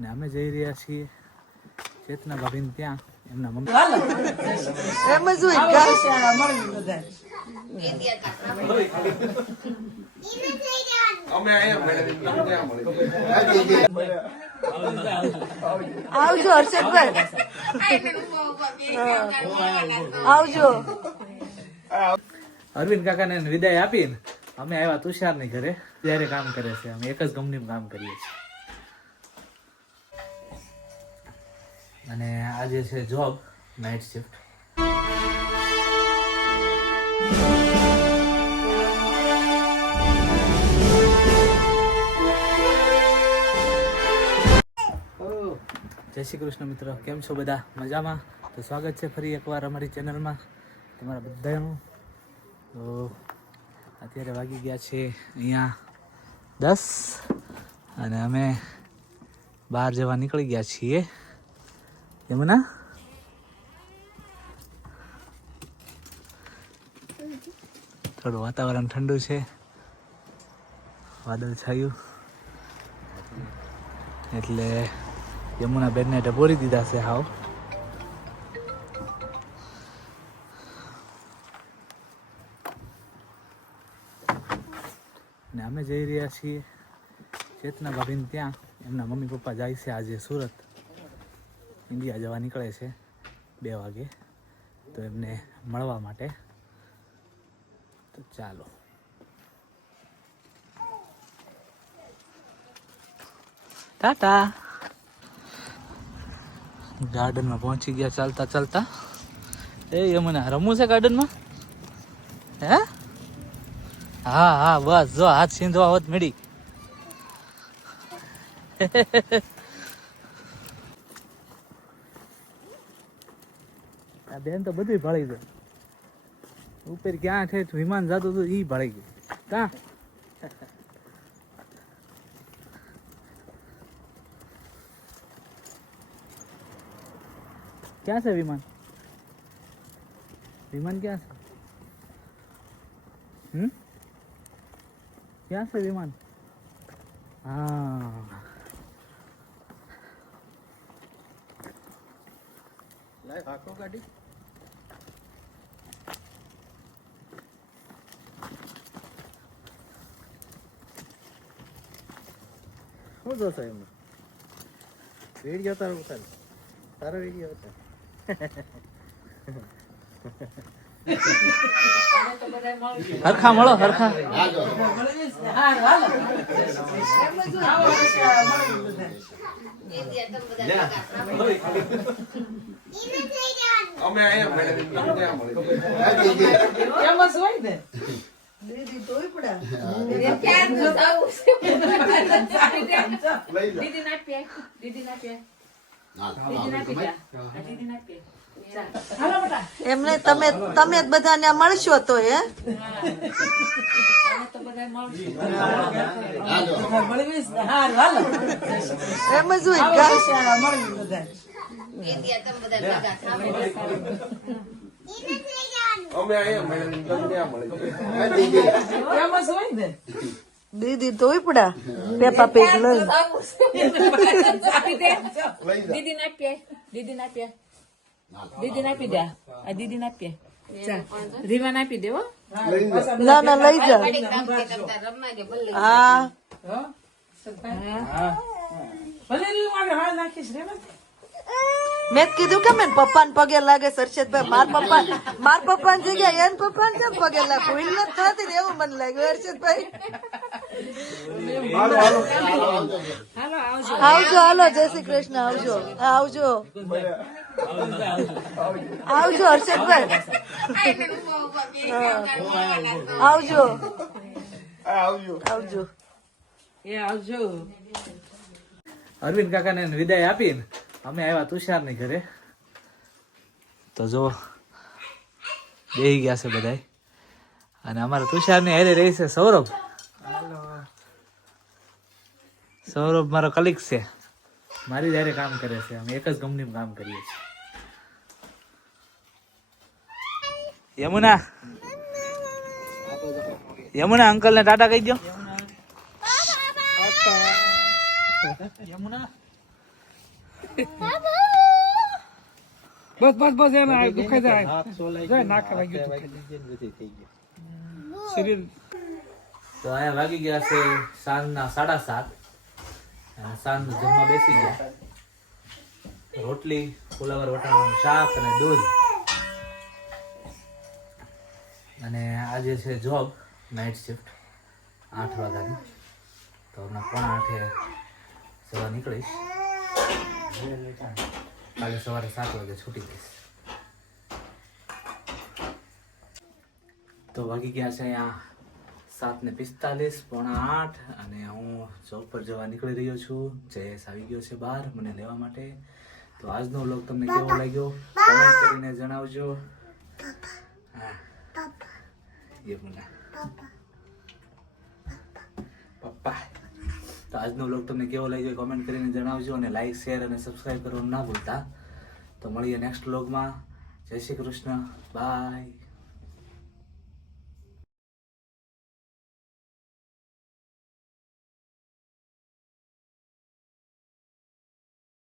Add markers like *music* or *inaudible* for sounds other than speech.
ને અમે જઈ રહ્યા છીએ ચેતના ભાભીને ત્યાં એમના મમ્મી. આવજો હર્ષદભાઈ. આવજો. અરવિંદ કાકાને વિદાય આપીને અમે આવ્યા તુષારની ઘરે ત્યારે કામ કરે છે અમે એક જ કંપનીમાં કામ કરીએ છીએ. અને આજે છે જોબ નાઇટ શિફ્ટ જય શ્રી કૃષ્ણ મિત્રો, કેમ છો બધા? મજામાં? તો સ્વાગત છે ફરી એકવાર અમારી ચેનલમાં તમારા બધાનું. તો અત્યારે વાગી ગયા છે અહીંયા દસ અને અમે બહાર જવા નીકળી ગયા છીએ. યમુના થોડું વાતાવરણ ઠંડુ છે વાદળ છાયું એટલે યમુના બેનને ડબોરી દીધા છે હાવ ને અમે જઈ રહ્યા છીએ ચેતના ભાભીને ત્યાં એમના મમ્મી પપ્પા જાય છે આજે સુરત ઇન્ડિયા જવા નીકળે છે બે વાગે. તો એમને મળવા માટે. તો ચાલો. ટાટા. ગાર્ડનમાં પહોંચી ગયા ચાલતા ચાલતા. એ મને રમવું છે ગાર્ડનમાં? હે? હા હા, બસ, જો હાથ સીંધવા હોત મેળી. *laughs* આ બેન તો બધું ભળી જાય ઉપર ક્યાં ઠેઠ વિમાન જતું હતું એ ભળી ગયું. ક્યાં ક્યાં છે વિમાન? વિમાન ક્યાં છે? હમ? ક્યાં છે વિમાન? હા. લાઈ આખો શું જોશે એમને વીડિયો તારો ઉતાર તારો વીડિયો ઉતાર હરખા મળો હરખા અમે અહીંયા મળે એમ જ હોય ના એમને તમે તમે જ બધાને મળશો તો હે એમ જ હોય? અમે અહીંયા દીદી તોય પડા. પેપા પેક લઈ દીદી ના પે દીદી ના પે દીદી ના પી દે. આ દીદી ના પે રીવા ના પી દે હો. લઈ જા. ના ના લઈ જા. હા. મેં કીધું કે મેં પપ્પા ને પગે લાગે હર્ષદભાઈ માર પપ્પા માર પપ્પા ની જગ્યા એન પપ્પા ને કેમ પગે લાગે? ભૂલ નથી થતી ને એવું મને લાગ્યું હર્ષદભાઈ આવજો આવજો હાલો જય શ્રી કૃષ્ણ આવજો. આવજો. આવજો હર્ષદભાઈ આવજો. આવજો. આવજો. એ આવજો. અરવિંદ કાકાને વિદાય આપીને. અમે આવ્યા તુષારની ઘરે. તો જો બેહી ગયા છે બધા અને અમારા તુષારની હારે રહી છે સૌરભ. સૌરભ મારો કલીગ છે. મારી હારે કામ કરે છે. અમે એક જ કંપનીમાં કામ કરીએ છીએ. યમુના. યમુના અંકલ ને ટાટા કહી દો યમુના. બસ બસ બસ એને આ દુખાઈ જાય. જાય નાક વાગી શરીર તો અહીંયા વાગી ગયા છે સાંજના સાડા સાત. સાંજનું જમવા બેસી ગયા. રોટલી ફુલાવર વટાણાનું શાક અને દૂધ. અને આજે છે જોબ નાઇટ શિફ્ટ આઠ વાગ્યાની. તો હમણાં પોણા આઠે સવાર નીકળીશ. કાલે સવારે સાત વાગે છૂટી જઈશ. તો વાગી ગયા છે અહીંયા સાત ને પિસ્તાલીસ પોણા આઠ અને હું જોબ પર જવા નીકળી રહ્યો છું. જયેશ આવી ગયો છે બહાર મને લેવા માટે. તો આજનો વ્લોગ તમને કેવો લાગ્યો? કમેન્ટ કરીને જણાવજો. હા. એ મુના પપ્પા તો આજનો વ્લોગ તમને કેવો લાગ્યો કમેન્ટ કરીને જણાવજો અને લાઈક શેર અને સબસ્ક્રાઈબ કરવાનું ના ભૂલતા. તો મળીએ નેક્સ્ટ વ્લોગમાં જય શ્રી કૃષ્ણ. બાય